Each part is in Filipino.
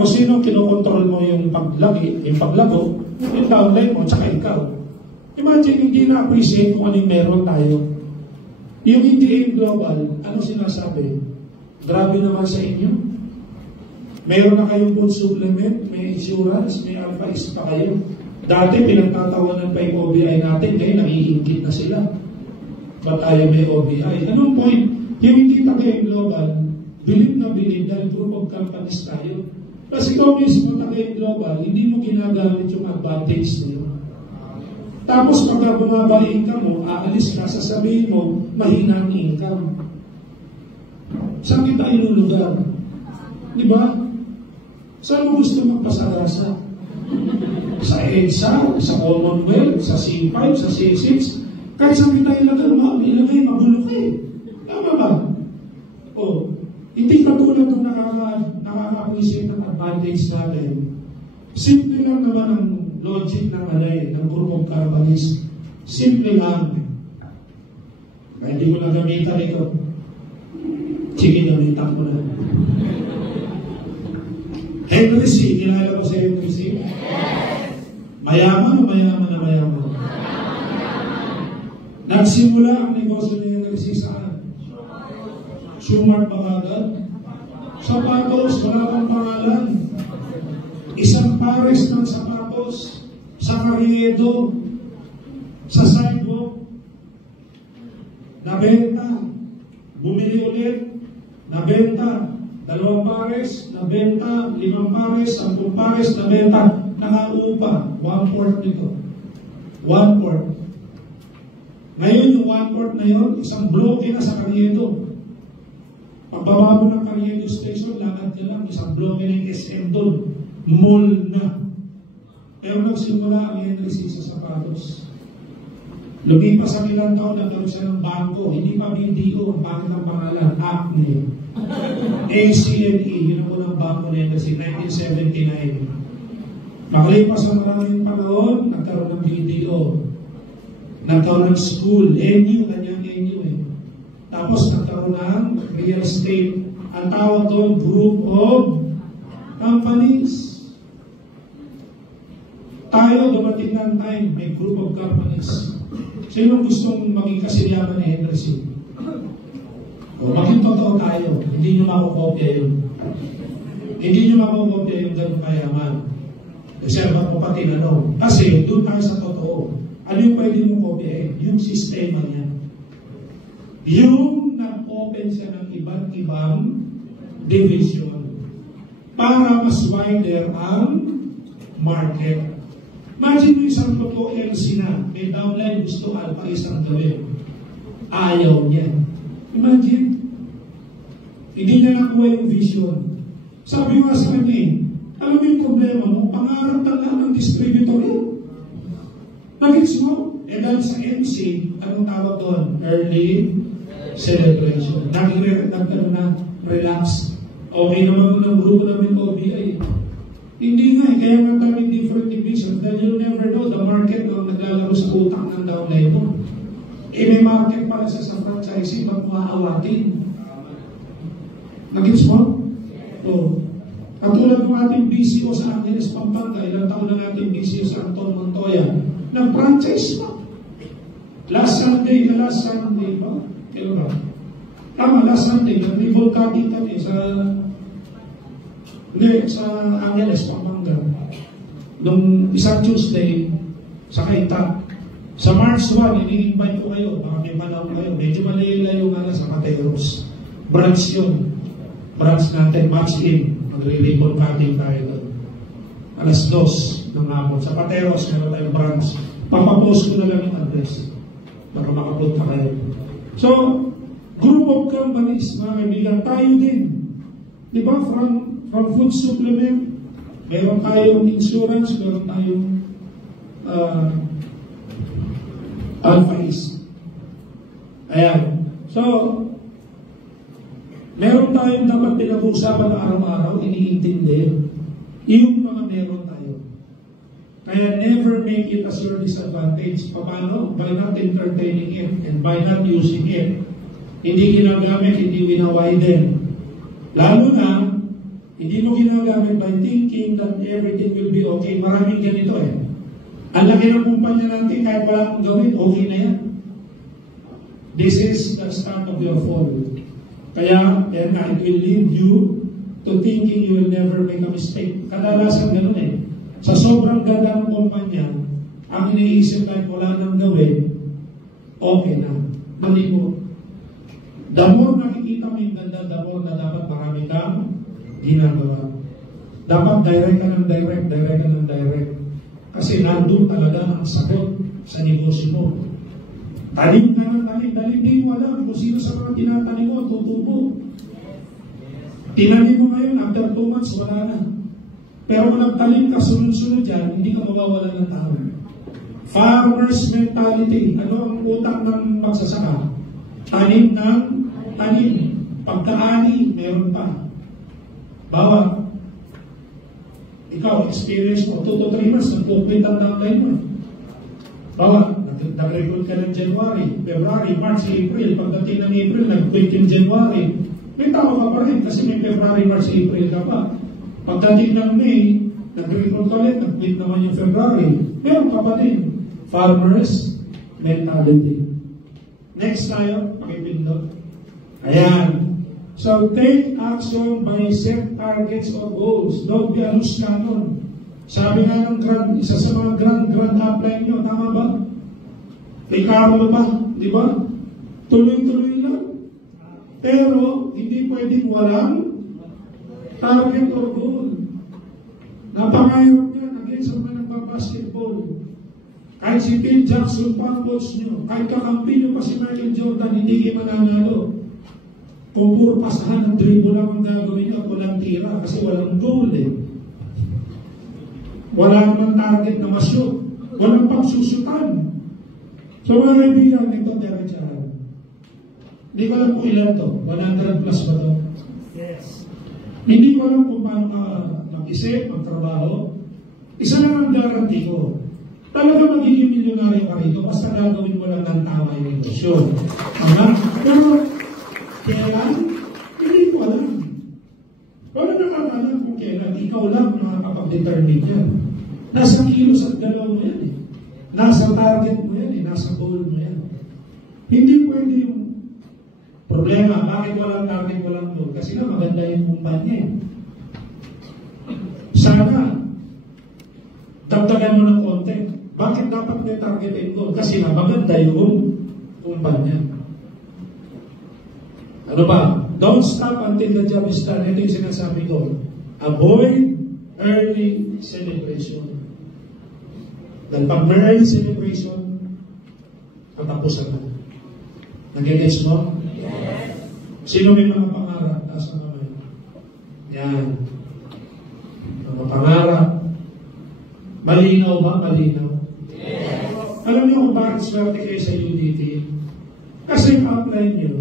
kung sino kinokontrol mo yung paglagi, yung paglago, yung downline mo, tsaka ikaw. Imagine, hindi na-appreciate kung anong meron tayo. Yung hindi global, ano sinasabi? Grabe naman sa inyo. Meron na kayong food supplement, may insurance, may alpha-is pa kayo. Dati, pinagtatawanan pa yung OBI natin, ngayon naiingit na sila. Ba't tayo may OBI? Anong point? Yung hindi tayo global, bilib na bilib dahil group of companies tayo. Kasi ikaw mismo tayo global, hindi mo ginagamit yung advantage niyo. Tapos pagka bumaba income mo, aalis ka, sasabihin mo, mahina ang income. Saan kita inulugar? Di ba? Saan mo gusto magpasarasa? Sa EDSA, sa Commonwealth, sa C5, sa C6, kahit saan kita ilagay, mabulok eh. Tama ba? O, hindi katulad ng nakaka-appreciate ng advantage natin. Simple lang naman ang logic ng ng group of companies. Simple lang. Hindi ko na gamitan ito. Sige, gamitan ko na. Henry C. Kilala ko sa Henry C. Mayaman o mayaman na mayaman? Nagsimula ang negosyo ni Henry C. saan? Sumart ba agad? Sapatos, wala kang pangalan. Isang pares ng sapatos sa Carriedo, sa sidewalk, nabenta, bumili ulit, nabenta, 2 pares, nabenta, 5 pares, 10 pares, nabenta, nakaupa, 1/4 nito. 1/4. Ngayon yung 1/4 na yun, isang bloke na sa Carriedo. Pagbaba mo ng Carriedo Station, lakad ka lang, isang bloke na yung SM doon. Mall na. Pero nagsimula ang Henry C. sa sapatos. Lumipas ang ilang taon, nagkaroon siya ng bangko. Hindi pa BDO, ang pangit ng pangalan, ACME. ACME, yun ang unang bangko ni Henry C. 1979. Makalipas ang maraming panahon, nagkaroon ng BDO. Nagkaroon ng school, NU, kanyang NU eh. Tapos nagkaroon ng real estate. Ang tawag doon, group of companies. Tayo, dumating ng time, may group of companies. Sino gustong maging kasilyaman ni Henry C? O, maging totoo tayo. Hindi nyo makukopya yun. Hindi nyo makukopya yung ganun kayaman. Kasi ba't mo pa tinanong? Kasi doon tayo sa totoo. Ano yung pwede mong kopya? Yung sistema niya. Yung nag-open siya ng iba't ibang division para mas wider ang market. Imagine mo isang totoo LC na, may downline gusto alpha isang gawin. Ayaw niya. Imagine. Hindi niya nakuha yung vision. Sabi nga sa kanya eh, alam mo yung problema mo, pangarap na lang ng distributor yun. Nagits mo? Eh dahil sa MC, anong tawag doon? Early celebration. Nagkaroon na relax. Okay naman ng grupo namin OBI. Hindi nga, kaya nga daming different divisions dahil you never know the market ang naglalaro sa utang ng downline mo. Eh may market pala sa franchising, ba't mo aawatin? Nagits mo? Oo. Katulad ng ating BCO sa Angeles, Pampanga, ilang taon ng ating BCO sa Anton Montoya, nag-franchise mo. Last Sunday ba? Kailan ba? Tama, last Sunday, nag-ribbon cutting kami sa Angeles, Pampanga. Nung isang Tuesday, sa Kaita. Sa March 1, ini-invite ko kayo, baka may panahon kayo. Medyo malayo-layo nga na sa Materos. Branch yun. Branch natin, match in. Magre-ribbon cutting tayo doon. 2:00 ng hapon. Sa Pateros, meron tayong branch. Papapost ko na lang yung address para makapunta kayo. So, group of companies, mga kaibigan, tayo din. Di ba? From food supplement, meron tayong insurance, meron tayong alpha-is. Ayan. So, meron tayong dapat pinag-uusapan araw-araw, iniintindi yung mga meron tayo. Kaya never make it as your disadvantage. Paano? By not entertaining it and by not using it. Hindi ginagamit, hindi winawiden. Lalo na, Hindi mo ginagamit by thinking that everything will be okay. Maraming ganito eh. Ang laki ng kumpanya natin, kahit wala akong gawin, okay na yan. This is the start of your fall. Kaya, yan nga, it will lead you to thinking you will never make a mistake. Kadalasan ganun eh. Sa sobrang ganda ng kumpanya, ang iniisip kahit wala nang gawin, okay na. Mali mo. The more nakikita mo yung ganda, the more na dapat marami kang ginagawa. Dapat direct ka ng direct ka ng direct. Kasi nandun talaga ang sagot sa negosyo mo. Tanim ka ng tanim, dahil hindi mo alam kung sino sa mga tinatanim mo, tutubo. Tinanim mo ngayon, after 2 months, wala na. Pero kung nagtanim ka, sunod-sunod yan, hindi ka mawawala ng tao. Farmer's mentality. Ano ang utak ng magsasaka? Tanim ng tanim. Pagkaani, meron pa. Bawa, ikaw, experience mo, 2 to 3 months, nag-complete ang downline mo. Bawa, nag-recruit ka ng January, February, March, April. Pagdating ng April, nag-quit yung January. May tao ka pa rin kasi may February, March, April ka pa. Pagdating ng May, nag-recruit ka ulit, nag-quit naman yung February. Meron ka pa din. Farmers mentality. Next tayo, pakipindot. Ayan. So, take action by set targets or goals. Don't be a loose cannon. Sabi nga ng isa sa mga grand upline nyo, tama ba? May karma ba? Di ba? Tuloy-tuloy lang. Pero, hindi pwedeng walang target or goal. Napakahirap yan. Again, sa mga nagbabasketball. Kahit si Phil Jackson pa ang coach nyo, kahit kakampi nyo pa si Michael Jordan, hindi kayo mananalo. Kung puro pasahan ng dribble lang ang gagawin nyo at walang tira kasi walang goal eh. Wala naman target na ma-shoot. Walang pagsusutan. So mga kaibigan, ito diretsahan. Hindi ko alam kung ilan to. 100 plus ba to? Yes. Hindi ko alam kung paano ka mag-isip, magtrabaho. Isa lang ang guarantee ko. Talaga magiging milyonaryo ka rito basta gagawin mo lang ng tama yung negosyo. Pero, kailan? Hindi ko alam. Wala nakakalam kung kailan. Ikaw lang nakakapag-determine yan. Nasa kilos at galaw mo yan eh. Nasa target mo yan eh. Nasa goal mo yan. Hindi pwede yung problema. Bakit walang target, walang goal? Kasi na maganda yung kumpanya eh. Sana, dagdagan mo ng konti. Bakit dapat may target and goal? Kasi na maganda yung kumpanya. Ano ba? Don't stop until the job is done. Ito yung sinasabi ko. Avoid early celebration. Dahil pag may early celebration, katapusan na. Nag-gets mo? Yes. Sino may mga pangarap? Taas na naman. Yan. Mga pangarap. Malinaw ba? Malinaw. Yes. Alam niyo kung bakit swerte kayo sa UDT? Kasi yung upline niyo,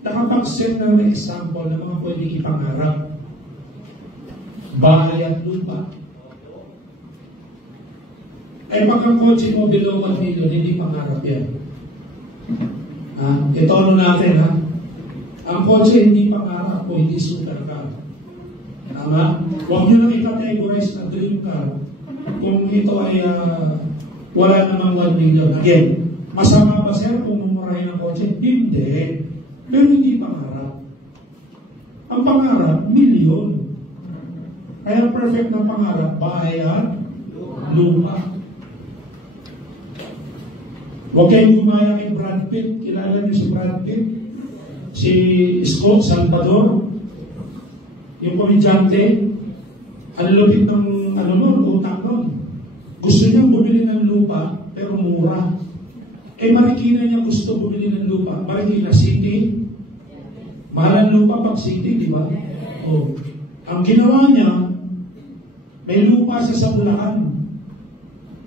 nakapag-set ng example ng mga pwedeng ipangarap. Bahay at lupa. Ay pagka kotse mo below 1 million, hindi pangarap yan. Ito ano natin ha? Ang kotse hindi pangarap o hindi supercar. Tama? Huwag nyo nang i-categorize na dream car kung ito ay wala namang 1 million. Again, masama ba sir kung mumurahin ang kotse? Hindi. Pero hindi pangarap. Ang pangarap, milyon. Kaya perfect na pangarap, bahay at lupa. Huwag kayong gumaya kay Brad Pitt. Kilala niyo si Brad Pitt? Si Scott Salvador? Yung komedyante? Ang lupit ng utak nun. Gusto niyang bumili ng lupa, pero mura. Marikina niya gusto bumili ng lupa. Marikina City. Mahal ang lupa pag city, di ba? Oh. Ang ginawa niya, may lupa siya sa Bulacan.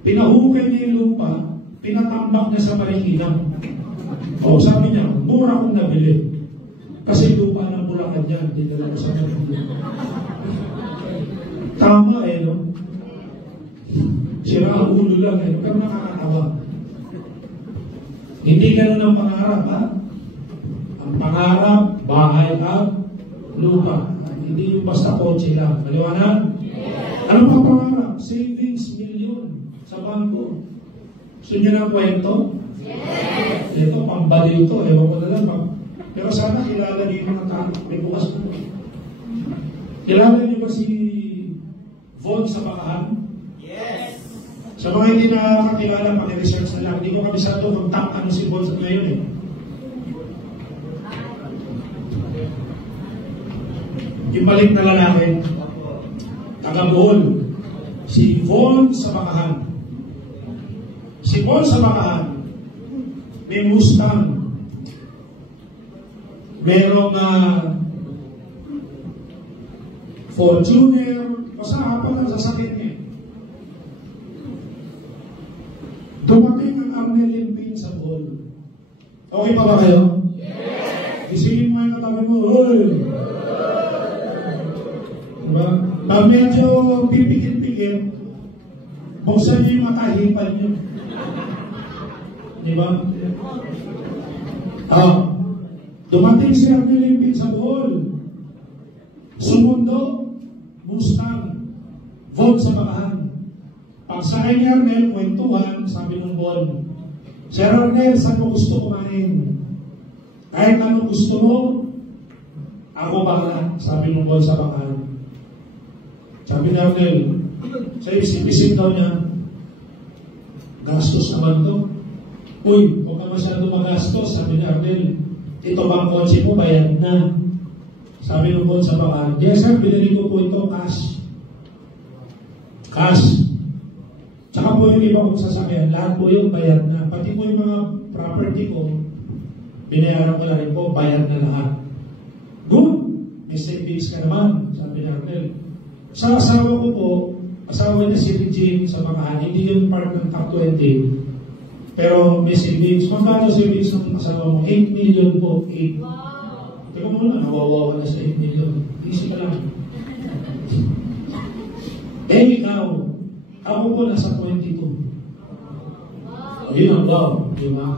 Pinahukay niya yung lupa, pinatambak niya sa Marikina. Oh, sabi niya, mura kong nabili. Kasi lupa ng Bulacan yan, hindi na lang sa Marikina. Tama no? Sira ang ulo lang pero nakakatawa. Hindi ganun ang pangarap, ha? Ang pangarap, bahay at lupa. Hindi yung basta kotse lang. Maliwanag? Ano pa pangarap? Savings million sa bangko. Gusto niyo ng kwento? Ito, pambaliw to. Ewan ko na lang. Pero sana kilala niyo yung mga tao. May bukas po. Kilala niyo ba si Von sa Bakahan? Yes. Sa mga hindi nakakilala, paki-research na lang. Hindi ko kabisado kung ano si Von sa ngayon eh. Yung balik na lalaki, taga Bohol, si Von sa Bakahan. Si Von sa Bakahan, may Mustang, merong Fortuner, basta apat ang sasakit niya. Dumating ang Arnel Limpin sa Bohol. Okay pa ba kayo? Yes! Isingin mo yung katabi mo, oy! Diba? Pag medyo pipikit-pikit, buksan niyo yung matahipan niyo. Diba? Dumating si Arnel Limpin sa Bohol. Sumundo, Mustang, Von sa Bakahan. Pagsakay ni Arnel, kwentuhan, sabi ng Von, Sir Arnel, saan mo gusto kumain? Kahit ano gusto mo, ako baka, sabi ng Von sa Bakahan. Sabi ni Arnel, sa isip-isip daw niya, gastos naman to. Uy, huwag ka masyado magastos, sabi ni Arnel. Ito bang kotse mo, bayad na. Sabi ng Von sa Bakahan, yes sir, binili ko po ito cash. Cash. Tsaka po yung iba kong sasakyan, lahat po yung bayad na. Pati po yung mga property ko, binayaran ko na rin po, bayad na lahat. Good. May savings ka naman, sabi ni Arnel. Sa asawa ko po, asawa niya si Regine sa Bakahan, hindi yung part ng top 20. Pero may savings. Magkano savings ng asawa mo? 8 million po. 8. Wow. Teka muna, nawawawa na sa 8 million. Easy ka lang. Ikaw, ako po nasa 22. Yun ang daw. Diba?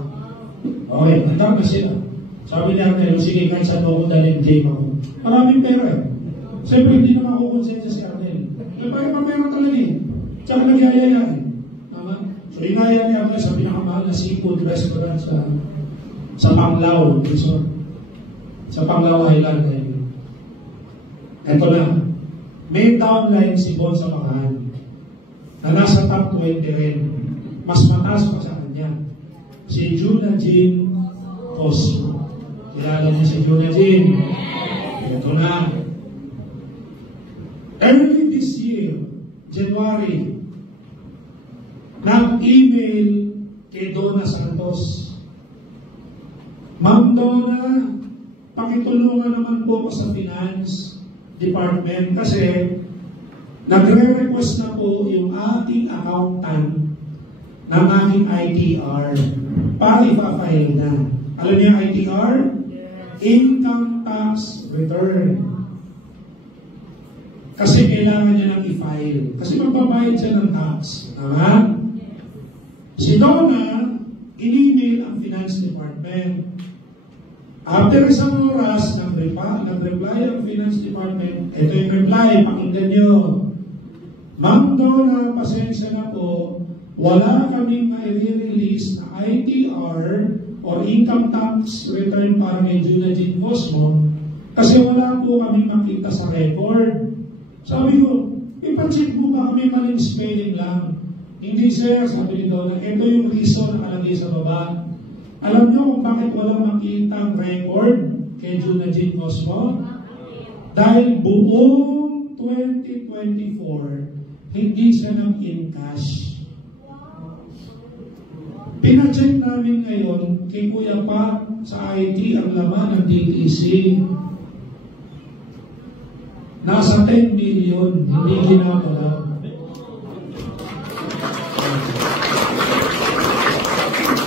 Okay, handa na sila. Sabi niya Arnel, sige, kahit saan ako dalhin, game ako. Maraming pera eh. Siyempre, hindi naman ako konsensya si Arnel. May pera talaga eh. Tsaka nagyayaya eh. So, inaya niya ako sa pinakamahal na seafood restaurant sa Panglao, Resort. Sa Panglao Highland. Ito na. May downline si Von sa Bakahan na nasa top 20 rin. Mas mataas pa sa kanya. Si Juna Jean Cosmo. Kilala niya si Juna Jean. Ito na. Early this year, January, nag-email kay Donna Santos. Ma'am Donna, pakitulungan naman po sa finance department kasi nagre-request na po yung ating accountant ng aking ITR para ipafile na. Alam niyo ITR? Income Tax Return. Kasi kailangan niya nang i-file. Kasi magbabayad siya ng tax. Tama? Si Donna, in-email ang finance department. After isang oras, nag-reply ang finance department. Ito yung reply, pakinggan nyo. Ma'am Donna, pasensya na po, wala kaming na-release na ITR or income tax return para kay Juna Jean Cosmo kasi wala po kaming makita sa record. Sabi ko, ipacheck mo ba kami maling spelling lang? Hindi sir, sabi ni Donna, ito yung reason na nakalagay sa baba. Alam niyo kung bakit walang makitang record kay Juna Jean Cosmo? Dahil buong 2024, hindi siya nag-in-cash. Pina-check namin ngayon kay Kuya Pa sa IT ang laman ng DTC. Nasa 10 million, hindi ginagawa.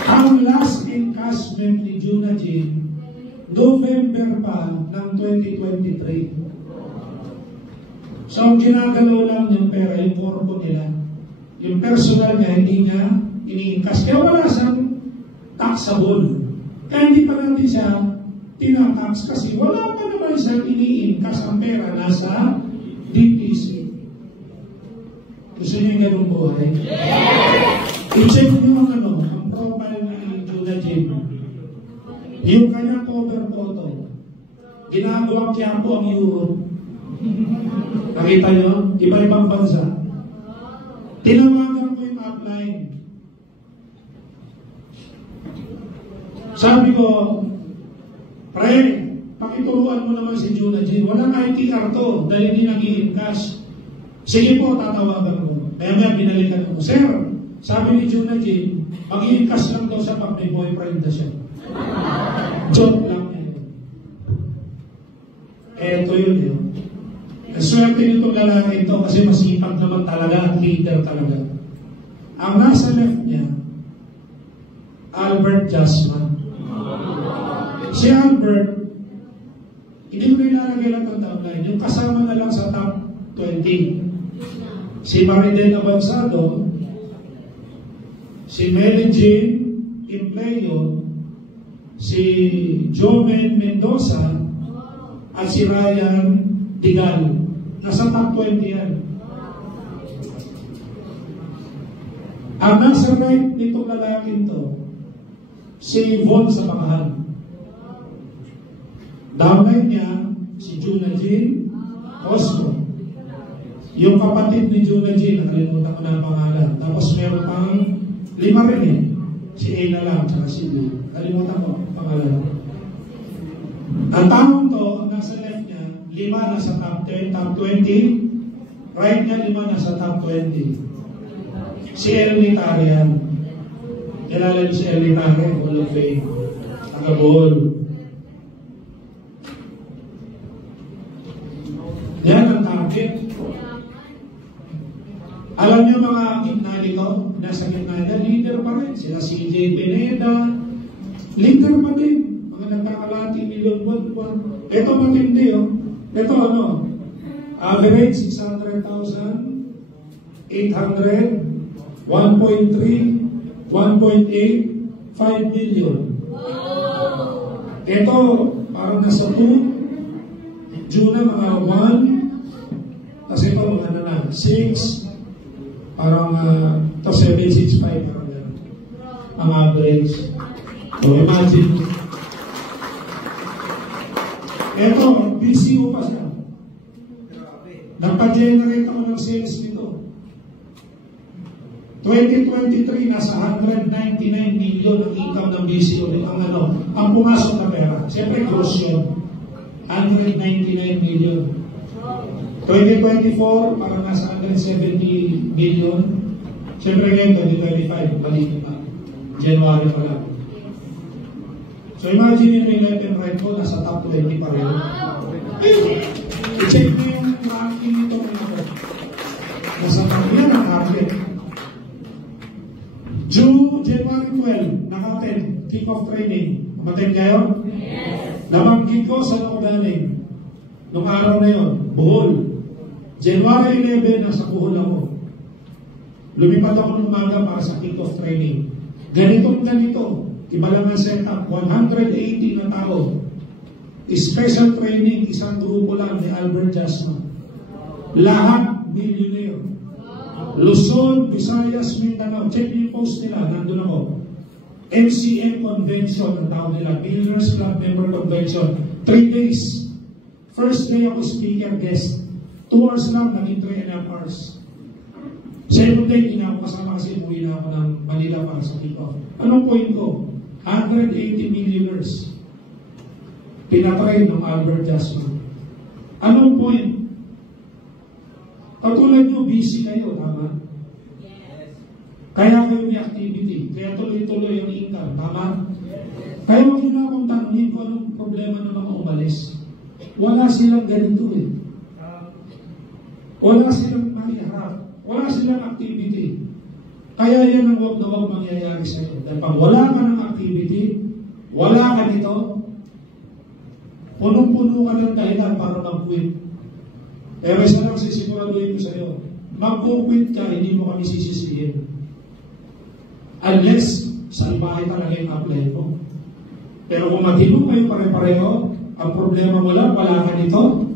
Ang last encashment ni Juna Jean, November pa ng 2023. So, ang ginagalaw lang yung pera, yung corpo nila. Yung personal niya, hindi niya ini-encash. Kaya wala siyang taxable. Kaya hindi pa natin siya tinatax kasi wala pa naman siyang iniinkas ang pera nasa DPC. Gusto niyo yung ganung buhay? I-check niyo ang profile ni Jonah Jim. Yung kanyang cover photo, ginagawang Quiapo ang Europe. Nakita niyo? Iba-ibang bansa. Tinawagan ko yung upline. Sabi ko, pre, pakituruan mo naman si Jonah Jim. Walang ITR to, dahil hindi nag-i-encash. Sige po, tatawagan ko. Kaya binalikan ko, sir, sabi ni Jonah Jim, mag-i-encash lang daw siya pag may boyfriend na siya. Joke lang yan. Eto yun yun. Swerte nitong lalaki ito kasi masipag naman talaga at leader talaga. Ang nasa left niya, Albert Jasman. Si Albert, hindi ko nilalagay lang ng timeline. Yung kasama na lang sa top 20. Si Maridel Avanzado, si Mary Jane Impleo, si Jomen Mendoza, at si Ryan Tigal. Nasa top 20 yan. Ang nasa right nitong lalaking to, si Von sa Bakahan. Downline niya, si Jonah Jim Cosmo. Yung kapatid ni Jonah Jim, nakalimutan ko na ang pangalan. Tapos meron pang 5 rin eh. Si A na lang, tsaka si B. Kalimutan ko ang pangalan. Ang taong to, nasa left niya, 5 nasa top 10, top 20. Right niya, 5 nasa top 20. Si Elitarian. Kilala niyo si Elitarian, Hall of Fame. Taga-Bohol. Yan ang target. Alam niyo mga gitna nito, nasa gitna nila, leader pa rin. Sila CJ Pineda, leader pa din. Mga nagkakalati milyon buwan. Ito matindi oh. Ito ano, average 600,000, 800, 1.3, 1.8, 5 million. Ito, parang nasa 2, Juna mga 1, kasi ito mga na 6, parang ito 765, parang yan. Ang average. So imagine. Ito, PCO pa siya. Nagpa-generate ako ng sales nito. 2023, nasa 199 million ang income ng BCO. Ang pumasok na pera. Siyempre, gross yun. 199 million. 2024, parang nasa 170 million. Siyempre ngayon, 2025, balik pa. January pa lang. So imagine yung left and right ko, nasa top 20 pa rin. I-check mo yung ranking nito ngayon. Nasa top yan ang target. January 12, naka-10, kick-off training. Umaten kayo? Yes. Nabanggit ko sa ako galing. Nung araw na yun, Bohol. January 11, nasa Bohol ako. Lumipat ako ng umaga para sa kick-off training. Ganito. Iba lang ang setup. 180 na tao. Special training, isang grupo lang ni Albert Jasman. Lahat millionaire. Luzon, Visayas, Mindanao. Check yung post nila. Nandun ako. MCM Convention, ang tawag nila. Millionaires Club Member Convention. 3 days. First day ako speaker guest. 2 hours lang, naging 3.5 hours. Second day, hindi na ako kasama kasi umuwi na ako ng Manila para sa kick-off. Anong point ko? 180 millionaires. Pinatry ng Albert Jasman. Anong point? Katulad nyo, busy kayo, tama? Yes. Kaya kayo may activity. Kaya tuloy-tuloy yung income, tama? Yes. Kaya huwag nyo na akong tanongin kung anong problema ng mga umalis. Wala silang ganito eh. Wala silang makiharap. Wala silang activity. Kaya yan ang huwag na huwag mangyayari sa iyo. Dahil pag wala ka ng activity, wala ka nito, punong-puno ka ng dahilan para mag-quit. Pero isa lang sisiguraduhin ko sa iyo, mag-quit ka, hindi mo kami sisisihin. Unless, salbahe talaga yung apply mo. Pero kung matino kayo pare-pareho, ang problema mo lang, wala ka nito,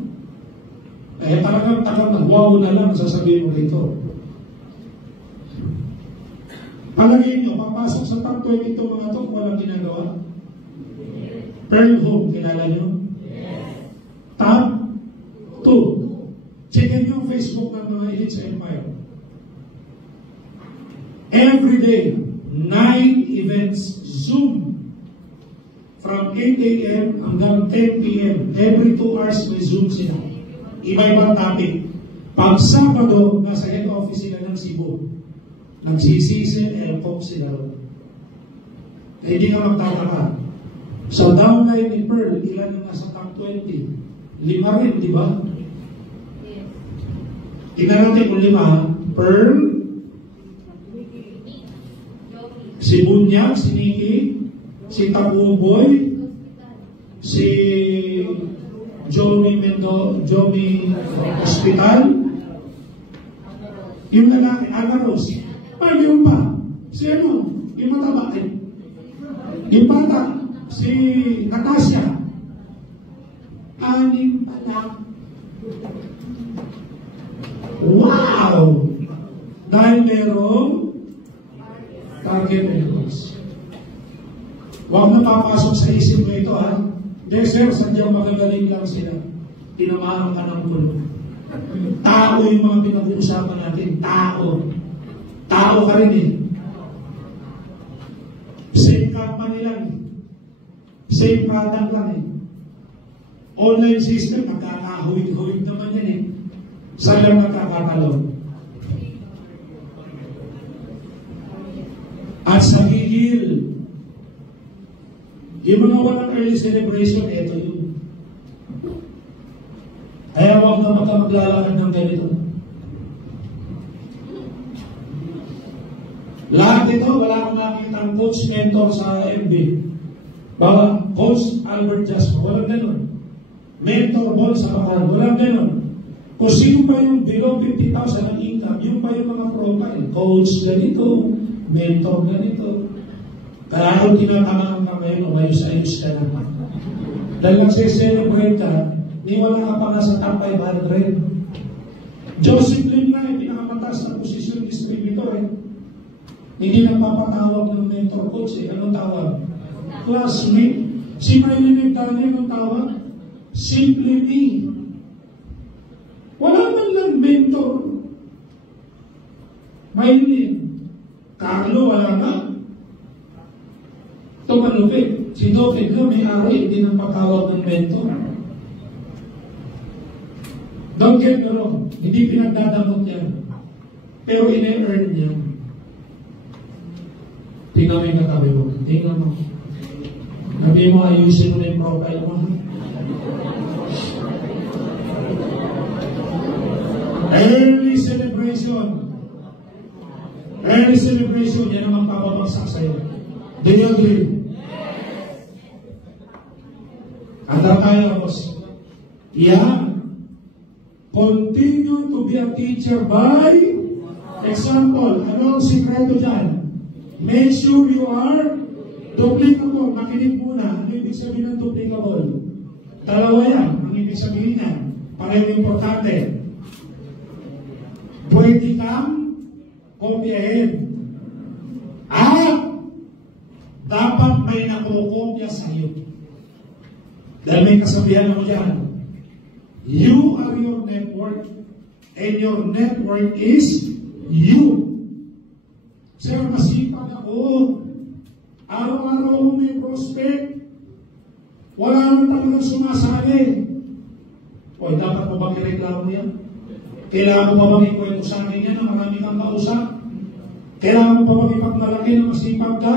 eh talagang wow na lang sasabihin mo dito. Palagay nyo, papasok sa top 20 itong mga to, walang ginagawa. Pearl Home, kilala nyo? Top 2. Checkin nyo ang Facebook ng mga elite sa Empire. Every day, 9 events, Zoom. From 8 a.m. hanggang 10 p.m. Every 2 hours may Zoom sila. Iba-ibang topic. Pag Sabado, nasa head office sila ng Cebu. Nagsisisil, airport sila. Hindi ka magtataka. Sa downline ni Pearl, ilan ang nasa top 20? 5 rin, di ba? Tingnan natin kung 5. Pearl, si Bunyag, si Nikki, si Tapuboy, si Johnny Hospital, yung lalaki, Agaros, yung pa, si ano, yung mataba, yung bata, si Natasha, 6 pa lang. Wow! Dahil merong target audience. Huwag na papasok sa isip mo ito, ha? Hindi, sir, sadyang magagaling lang sila. Tinamaan ka ng gulo. Tao yung mga pinag-uusapan natin. Tao. Tao ka rin eh. Same company lang eh. Same product lang eh. Online system, nagkakahuwig-huwig naman yan eh. Saan lang nagkakatalon? At sa gigil, yung mga walang early celebration, eto yun. Kaya huwag na maglalakad ng ganito. Lahat ito, wala akong nakikita ang coach mentor sa MB. Baka, Coach Albert Jasper, walang ganun. Mentor Ball sa Bacaan, walang ganun. Kung sino pa yung below 50,000 ang income, yung pa yung mga profile. Coach ganito, mentor ganito. Kaya kung tinatamaan ka ngayon, ayos-ayos ka naman. Dahil nagsiselebrate ka, ni wala ka pa nga sa top 500. Joseph Lim na eh, pinakamataas na posisyon distributor eh. Hindi nagpapatawag ng mentor coach eh. Anong tawag? Classmate. Si Maylin Nagdane, anong tawag? Simply me. Wala man lang mentor. Maylin. Carlo, wala na. Ito malupit. Si David na may-ari, hindi nang patawag ng mentor. Don't get me wrong. Hindi pinagdadamot niya. Pero ine-earn niya. Tingnan mo yung katabi mo. Tingnan mo. Sabi mo, ayusin mo na yung profile mo. Early celebration. Early celebration, yan ang magpapabagsak sa'yo. Do you agree? Handa tayo, boss. Yan. Continue to be a teacher by example. Ano ang sikreto dyan? Make sure you are duplicable. Makinig muna. Ano ibig sabihin ng duplicable? Dalawa yan. Ang ibig sabihin yan. Parehong importante. Pwede kang kopyahin. At dapat may nakukopya sa iyo. Dahil may kasabihan mo dyan. You are your network and your network is you. Sir, masipag ako. Araw-araw ako may prospect. Wala nang talagang sumasali. O, dapat mo bang ireklamo yan? Kailangan mo pa bang ikwento sa akin yan na marami kang kausap? Kailangan mo pa bang ipagmalaki na masipag ka?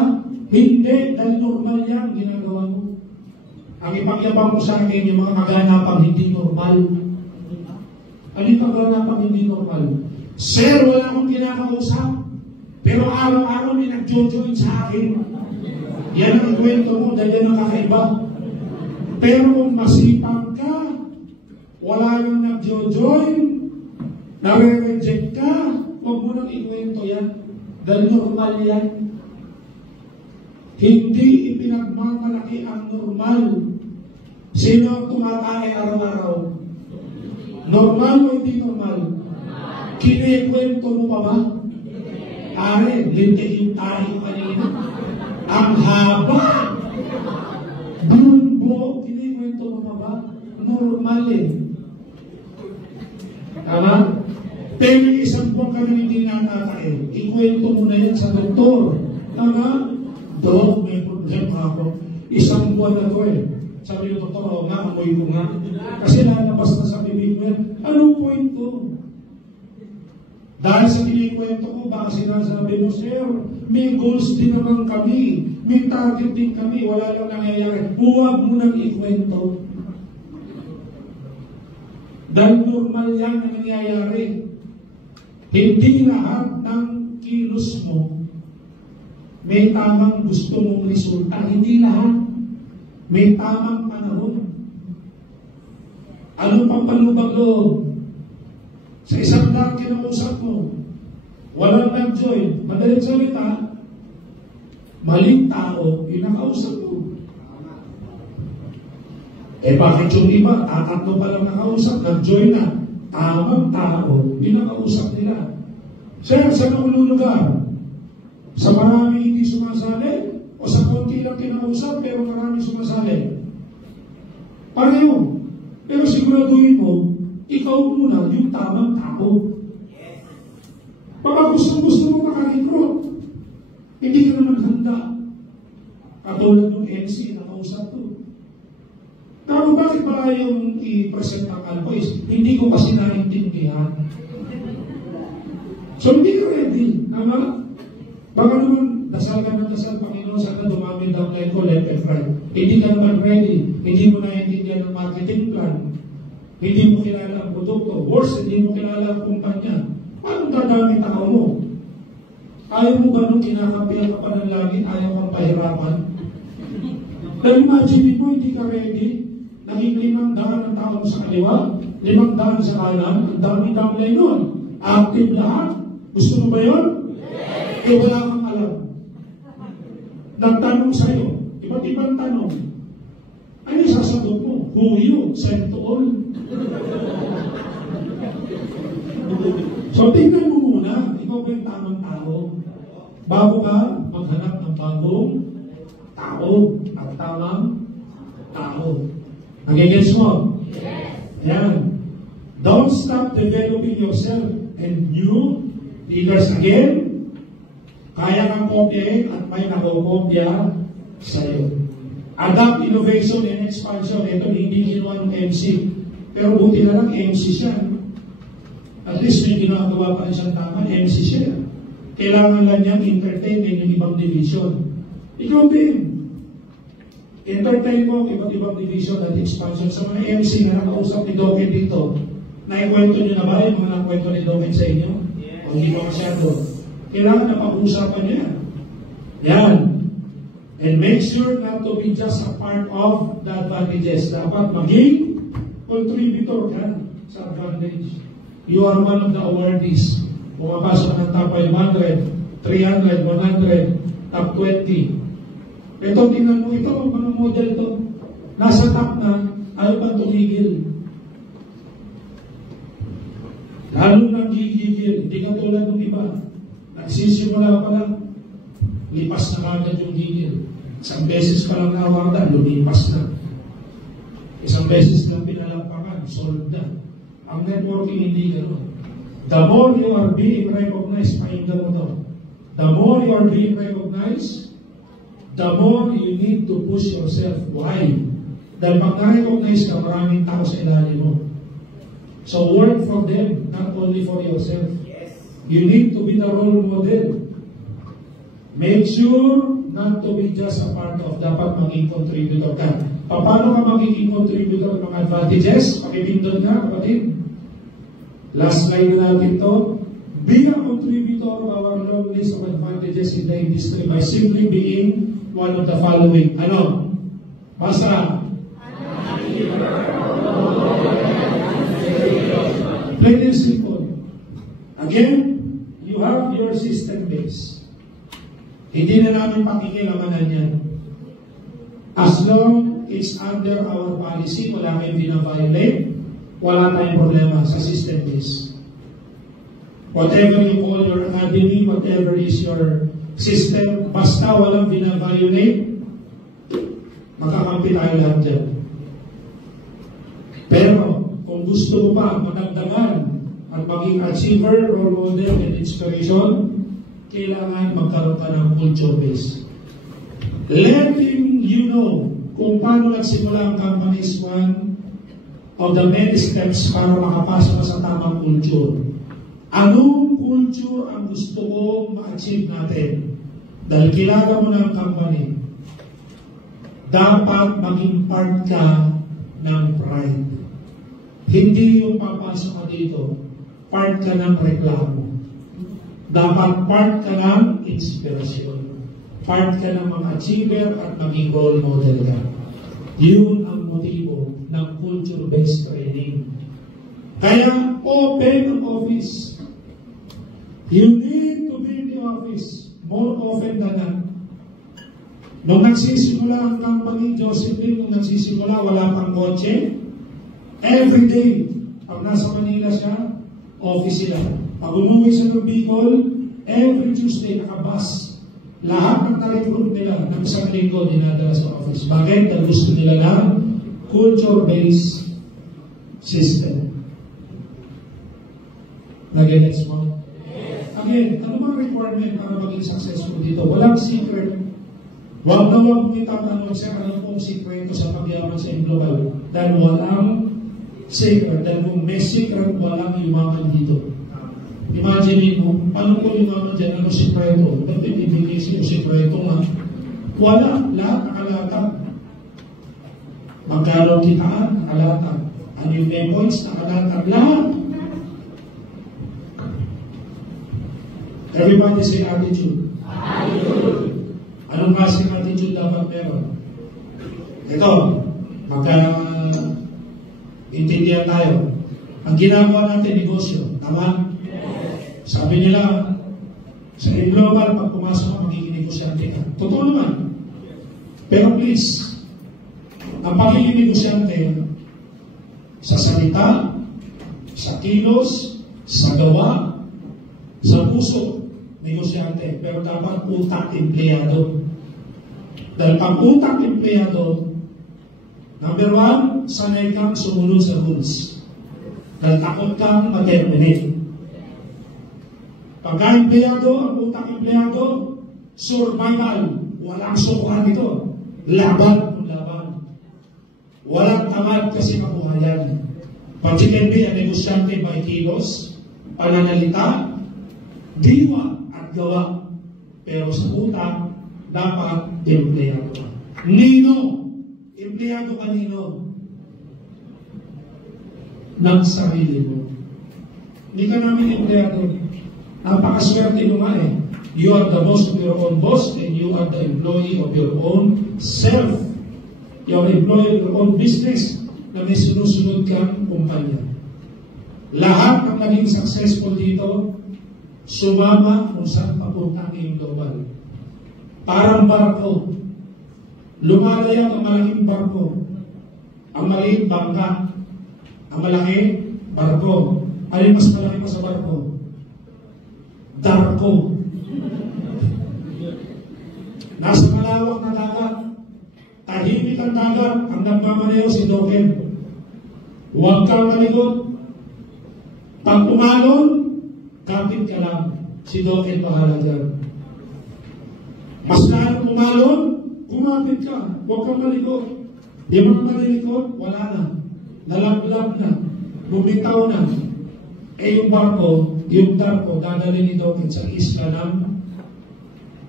Hindi, dahil normal yan ginagawa mo. Ang ipagyabang mo sa akin yung mga kaganapang hindi normal. Ano yung kaganapang hindi normal? Sir, wala akong kinakausap. Pero araw-araw may nag-join sa akin. Yan ang kwento mo, dahil yan ang kakaiba. Pero kung masipag ka, wala nang nag-join, nare-reject ka, huwag mo nang ikwento yan. Dahil normal yan. Hindi pinagmamalaki ang normal. Sino ang tumatae araw-araw? Normal o hindi normal? Kinikwento mo pa ba? Are, lintikin tayo kanina. Ang haba! Bulbo, kinikwento mo pa ba? Normal eh. Tama? Pero isang buwan ka na hindi natatae, ikwento mo na yan sa doktor. Tama? Dok, may problema ako. Isang buwan na to eh. Sabi yung doktor, oo nga, amoy ko nga. Kasi lalabas na sa bibig mo yan. Anong point to? Dahil sa kinikwento ko, baka sinasabi mo, sir, may goals din naman kami. May target din kami. Wala lang nangyayari. Huwag mo nang ikwento. Dahil normal yan ang nangyayari. Hindi lahat ng kilos mo may tamang gusto mong resulta. Hindi lahat. May tamang panahon. Anong pampalubag loob? Sa isang dang kinausap mo, walang nag-join. Madaling salita, maling tao, yung nakausap mo. Eh bakit yung iba, tatatlo pa lang nakausap, nag-join na. Tamang tao, yung nakausap nila. Sir, saan ang lugar? Sa marami hindi sumasali? O sa konti lang kinausap pero marami sumasali? Pareho. Pero siguraduhin mo, ikaw muna yung tamang tao. Baka gusto mo makarecruit. Hindi ka naman handa. Katulad ng MC na kausap ko. Pero bakit ba yung i-present ang ano is hindi ko kasi naintindihan. So hindi ka ready. Tama? Baka naman dasal ka ng dasal, Panginoon, sana dumami daw na ito, left and right. Hindi ka naman ready. Hindi mo naintindihan ng marketing plan. Hindi mo kilala ang produkto. Worse, hindi mo kilala ang kumpanya. Paano dadami tao mo? Ayaw mo ba nung kinakampihan ka pa ng langit, ayaw kang pahirapan? Dahil imagine mo, hindi ka ready. Naging 500 ang tao sa kaliwa, 500 sa kanan, ang dami-dami nun. Active lahat. Gusto mo ba yun? Yes. Eh wala kang alam. Nagtanong sa'yo, iba't ibang tanong. Ano yung sasagot mo? Who you? Send to all. So tingnan mo muna, ikaw ba yung tamang tao? Bago ka maghanap ng bagong tao, at tamang tao. Nagigets mo? Yes. Yan. Don't stop developing yourself and new leaders again. Kaya kang kopyahin at may nakokopya sa'yo. Adapt innovation and expansion. Ito hindi ginawa ng MC. Pero buti na lang MC siya. At least may ginagawa pa rin siyang tama, MC siya. Kailangan lang niyang entertain yung ibang division. Ikaw din. Entertain mo iba't ibang division at expansion. Sa mga MC na nakausap ni Doken dito, naikwento niyo na ba yung mga nakwento ni Doken sa inyo? O hindi pa masyado? Kailangan na pag-usapan niya. Yan. And make sure not to be just a part of the advantages. Dapat maging contributor ka sa advantage. You are one of the awardees. Pumapasok ng top 500, 300, 100, top 20. Ito, tingnan mo ito, mga model to. Nasa top na, ayaw pa tumigil. Lalo nang gigigil, hindi ka tulad ng iba. Nagsisimula pa lang, lipas na agad yung gigil. Isang beses pa lang nawagan, lumipas na. Isang beses lang pinalampakan, solved na. Ang networking hindi gano'n. The more you are being recognized, pakinggan mo to. The more you are being recognized, the more you need to push yourself. Why? Dahil pag na-recognize ka, maraming tao sa ilalim mo. So work for them, not only for yourself. Yes. You need to be the role model. Make sure not to be just a part of, dapat maging contributor ka. Paano ka magiging contributor ng mga advantages? Pakipindot nga, kapatid. Last slide na natin to. Be a contributor of our long list of advantages in the industry by simply being one of the following. Ano? Basta. Plain and simple. Again, you have your system base. Hindi na namin pakikilamanan yan. As long it's under our policy, wala kayong binaviolate, wala tayong problema sa system this. Whatever you call your academy, whatever is your system, basta walang binaviolate, makakampi tayo lahat dyan. Pero, kung gusto mo pa madagdagan at maging achiever, role model, and inspiration, kailangan magkaroon ka ng culture base. Letting you know kung paano nagsimula ang company is one of the many steps para makapasok ka sa tamang culture. Anong culture ang gusto ko ma-achieve natin? Dahil kilala mo na ang company, dapat maging part ka ng pride. Hindi yung papasok ka dito, part ka ng reklamo. Dapat part ka ng inspirasyon. Part ka ng mga achiever at maging role model ka. Yun ang motibo ng culture-based training. Kaya, open ang office. You need to be in the office more often than not. Nung nagsisimula ang company, Josephine, nung nagsisimula, wala pang kotse. Every day, pag nasa Manila siya, office sila. Pag umuwi siya ng Bicol, every Tuesday, nakabus. Lahat ng na-recruit nila ng isang linggo dinadala sa office. Bakit? Dahil gusto nila ng culture-based system. Nag-gets mo? Again, ano bang requirement para maging successful dito? Walang secret. Huwag na huwag mo itatanong siya ano pong secret sa pagyaman sa global. Dahil walang secret. Dahil kung may secret, walang yumaman dito. Imagine mo, paano ko yumaman dyan? Ano sikreto? Ba't ibigay siya yung sikreto nga? Wala. Lahat nakalatag. Magkaroon kitaan, nakalatag. Ano yung may points, nakalatag. Lahat. Everybody say attitude. Attitude. Anong klaseng attitude dapat meron? Ito, magka-intindihan tayo. Ang ginagawa natin, negosyo. Tama? Yes. Sabi nila, sa global, pag pumasok ka, magiging negosyante ka. Totoo naman. Pero please, ang pagiging negosyante, sa salita, sa kilos, sa gawa, sa puso, negosyante, pero dapat utak empleyado. Dahil pag utak empleyado, number one, sanay kang sumunod sa rules. Dahil takot kang ma-terminate. Pagka empleyado, ang utak empleyado, survival. Walang sukuhan dito. Laban kung laban. Walang tamad kasi kabuhayan. But you can be a negosyante by kilos, pananalita, diwa at gawa. Pero sa utak, dapat empleyado ka. Nino? Empleyado ka nino? Ng sarili mo. Hindi ka namin empleyado. Napakaswerte mo nga eh. You are the boss of your own boss and you are the employee of your own self. You are employee of your own business na may sinusunod kang kumpanya. Lahat ng naging successful dito, sumama kung saan papunta ang global. Parang barko. Lumalaya ang malaking barko. Ang maliit bangka. Ang malaki, barko. Ano yung mas malaki pa sa barko? Darko. Nasa malawak na dagat. Tahimik ang dagat. Ang nagmamaneho si Doken. Huwag kang malikot. Pag umalon, kapit ka lang. Si Doken bahala dyan. Mas lalong umalon, kumapit ka. Huwag kang malikot. Yung mga malilikot, wala na. Nalaglag na. Bumitaw na. Eh yung barko, yung darko, dadalhin ni Doken sa isla ng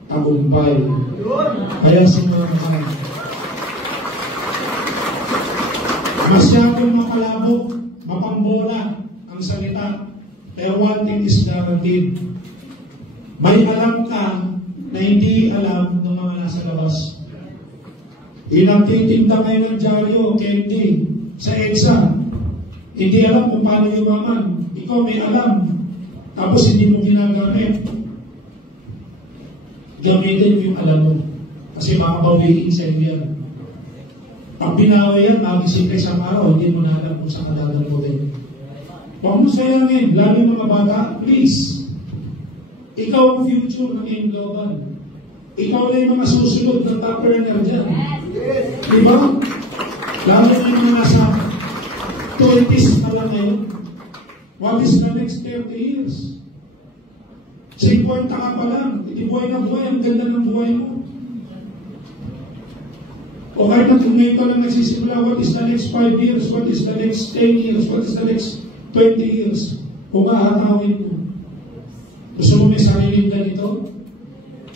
Tagumpay. Kaya sinamahan. Masyadong makalabok, mapambola ang salita. Pero one thing is guaranteed. May alam ka na hindi alam ng mga nasa labas. Inagtitinda kayo ng dyaryo, candy, sa EDSA. Hindi alam kung paano yumaman. Ikaw may alam. Tapos hindi mo ginagamit. Gamitin mo yung alam mo. Kasi makabawiin sa iyo yan. Pag binawi yan, magising ka isang araw, hindi mo na alam kung saan ka dadalawin. Huwag mo sayangin, lalo yung mga bata, please. Ikaw ang future ng AIM Global. Ikaw na yung mga susunod ng top earner dyan. Diba? Lalo yung mga nasa 20s na lang ngayon. What is the next 30 years? 50 ka pa lang. Hindi buhay na buhay. Ang ganda ng buhay mo. O kahit na kung ngayon ka lang nagsisimula, what is the next 5 years? What is the next 10 years? What is the next 20 years? Kung mahatawin mo. Gusto mo may sariling ganito?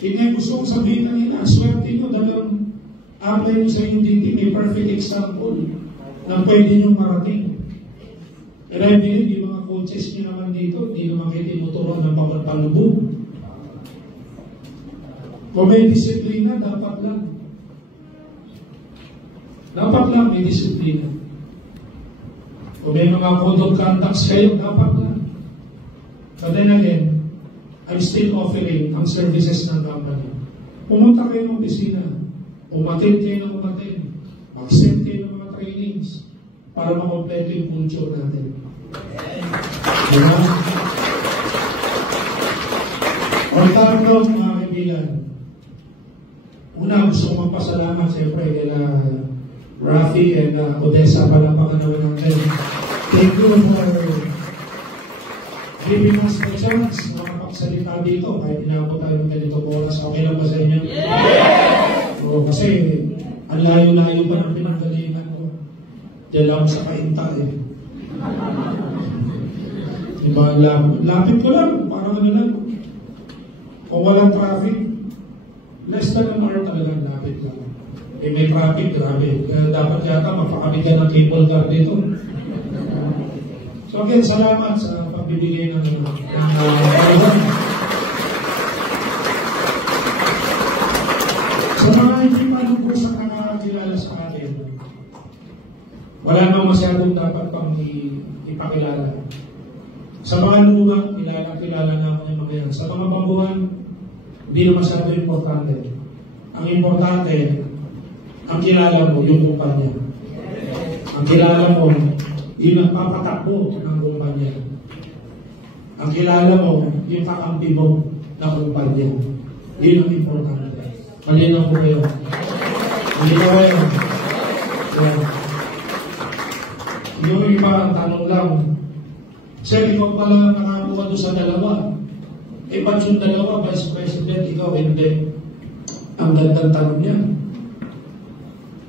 Hindi gusto kong sabihin kanina, swerte nyo dalang apply nyo sa inyong DT, may perfect example na pwede nyo marating. And I believe yung mga coaches nyo naman dito, hindi naman kayo tinuturuan ng pagpapalubog. Kung may disiplina, dapat lang. Dapat lang may disiplina. Kung may mga code of conducts kayo, dapat lang. But then again, I'm still offering ang services ng company. Pumunta kayo ng opisina, umattend kayo ng umattend, mag-send kayo ng mga trainings para makompleto yung culture natin. Diba? On top note, mga kaibigan, una gusto kong magpasalamat siyempre kila Rafi and Odessa pala pakanawan natin. Thank you for giving us the chance na makapagsalita dito kahit inabot tayo ng ganito oras. Okay lang ba sa inyo? Yes! So, kasi ang layo-layo pa ng pinanggalingan ko. Diyan lang sa kainta eh. Diba, lapit ko lang, parang ano lang. Kung walang traffic, less than an hour talagang lapit lang. Eh may traffic, grabe. Kaya dapat yata magpakamit ka ng cable car dito. So again, salamat sa pagbibigay ng palawan. Sa mga hindi malubos sa nakakakilala sa atin, wala namang masyadong dapat pang ipakilala. Sa mga luma, kilala na ako ng mga yan. Sa mga babuhan, hindi na masyado importante. Ang importante, ang kilala mo, yung kumpanya. Ang kilala mo, yung nagpapatakbo ng kumpanya. Ang kilala mo, yung kakampi mo ng kumpanya. Yun ang importante. Malinaw po kayo. Malinaw kayo. Yung iba ang tanong lang, Sir, ikaw pala nakakuha doon sa dalawa. Eh, ba't yung dalawa, Vice President, ikaw hindi? Ang gandang tanong niya.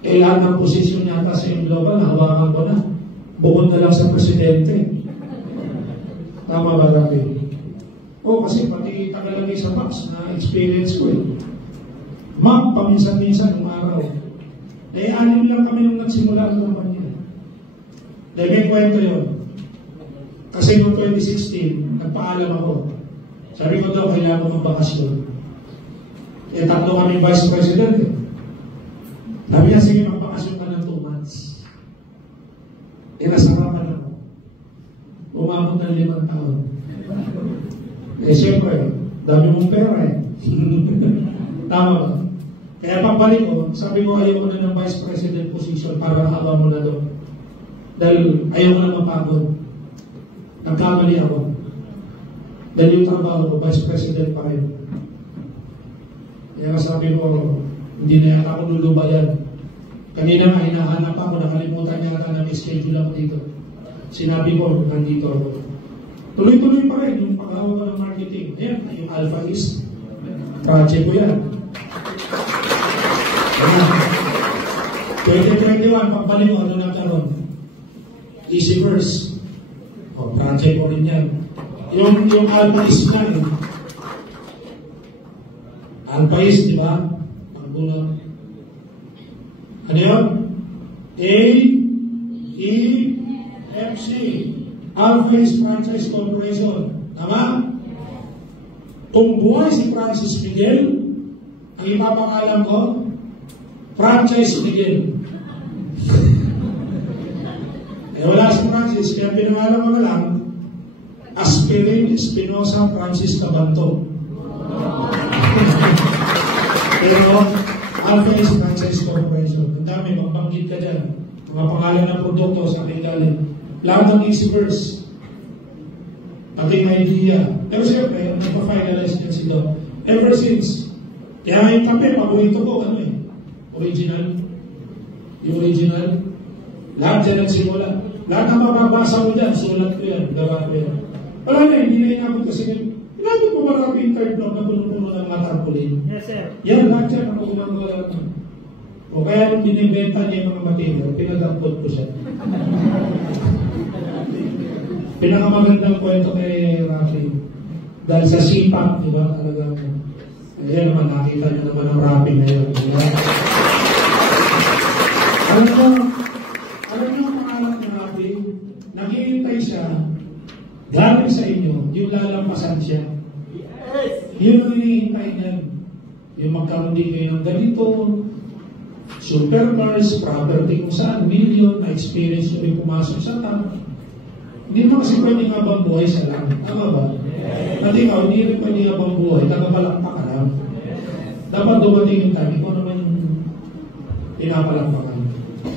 Eh, lahat ng posisyon niya sa yung global, hawakan ko na. Bukod na lang sa Presidente. Tama ba, Rafi? O, kasi pati tagalagay sa PAPS na experience ko eh. Ma'am, paminsan-minsan ng araw. Eh, 6 lang kami nung nagsimula ang kumpanya. Dahil may kwento yun. Kasi noong 2016, nagpaalam ako. Sabi ko daw, kailangan ko magbakasyon. Eh, 3 kami Vice President eh. Sabi niya, sige, magbakasyon ka ng 2 months. Eh, nasarapan ako. Umabot ng 5 taon. Eh, siyempre, dami mong pera eh. Tama ba? Kaya pagbalik ko, sabi ko, ayaw ko na ng Vice President position para hawa mo na doon. Dahil ayaw ko na mapagod. Nagkamali ako. Dahil yung trabaho ko, Vice President pa rin. Kaya sabi ko, hindi na yata ako lulubayan. Kanina nga, hinahanap ako, nakalimutan yata na may schedule ako dito. Sinabi ko, nandito ako. Tuloy-tuloy pa rin yung paghawa ko ng marketing. Ayan, yung Alpha East. Project ko yan. Ayan. 2021, pagbalik ko, ano nagkaroon? Easyverse. O, project ko rin yan. Yung Alpha East na rin. Alpha East, di ba? Ang bunot. Ano yun? AEFC. Alpha East Franchise Corporation. Tama? Kung buhay si Francis Miguel, ang ipapangalan ko, Franchise Miguel. Eh wala si Francis, kaya pinangalan ko na lang, Aspirin Espinosa Francis Tabanto. Pero, Alpha is Franchise Corporation. Ang dami, magbanggit ka dyan. Mga pangalan ng produkto sa aking galing. Lahat ng Easyverse. Ating idea. Pero siyempre, nagpa-finalize niya si Doc. Ever since, kaya yung kape, paborito ko, ano eh, original. Yung original. Lahat dyan nagsimula. Lahat na mababasa mo dyan, sulat ko yan, gawa ko yan. Wala na, hindi na inabot kasi inabot mo ba natin yung third block na puno-puno ng mga tarpaulin? Yes, sir. Yan, lahat yan, ako gumagawa lang. O kaya nung binibenta niya yung mga material, pinag-upload ko siya. Pinakamagandang kwento kay Rafi. Dahil sa sipak, di ba? Talagang, ayan naman, nakita niyo naman ang Rafi ngayon. Di ba? Alam niyo ang pangalan ni Rafi, naghihintay siya, galing sa inyo, yung lalampasan siya. Yes. Yun ang hinihintay niyan. Yung magkaroon din kayo ng ganito, supercars, property kung saan, million, na-experience nyo rin pumasok sa top. Hindi mo kasi pwede habang buhay sa langit. Tama ba? At ikaw, hindi rin pwede habang buhay. Tagapalakpak ka lang. Dapat dumating yung time. Ikaw naman pinapalakpakan.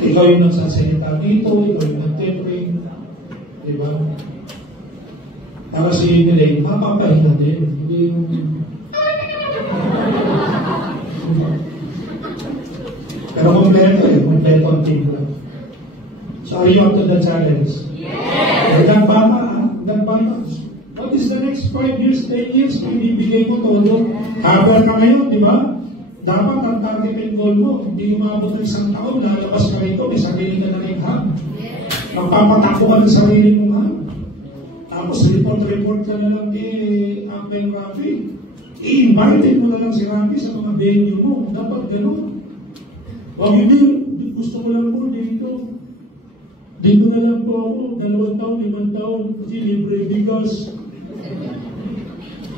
Ikaw yung nagsasalita dito, ikaw yung nag-tempering. Diba? Para si Nilay, mapapahinga din. Hindi yung... Pero kompleto eh. Kompleto ang team lang. So are you up to the challenge? Nagbata. What is the next 5 years, 10 years? Kung ibibigay mo todo, cover ka ngayon, di ba? Dapat ang target and goal mo, hindi umabot ng isang taon, lalabas ka rito, may sarili ka na rin hub. Magpapatakbo ka ng sarili mong hub. Tapos report ka na lang kay Uncle Rafi. I-invite mo na lang si Rafi sa mga venue mo. Dapat gano'n. Huwag hindi, gusto ko lang po dito. Dito na lang po ako, 2 taon, 5 taon, kasi libre bigas.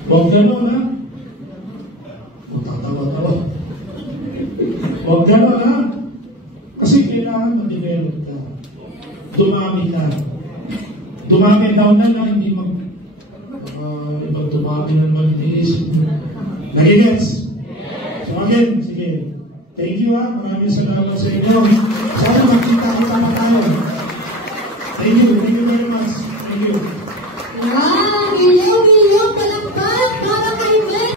Huwag gano'n, ha? Magtatawa-tawa. Huwag gano'n, ha? Kasi kailangan ma-develop ka. Dumami ka. Dumami daw na hindi ibang dumami na mag-iisip. Nagigets? So again, sige. Thank you, ha? Maraming salamat sa inyo. Sana makita kita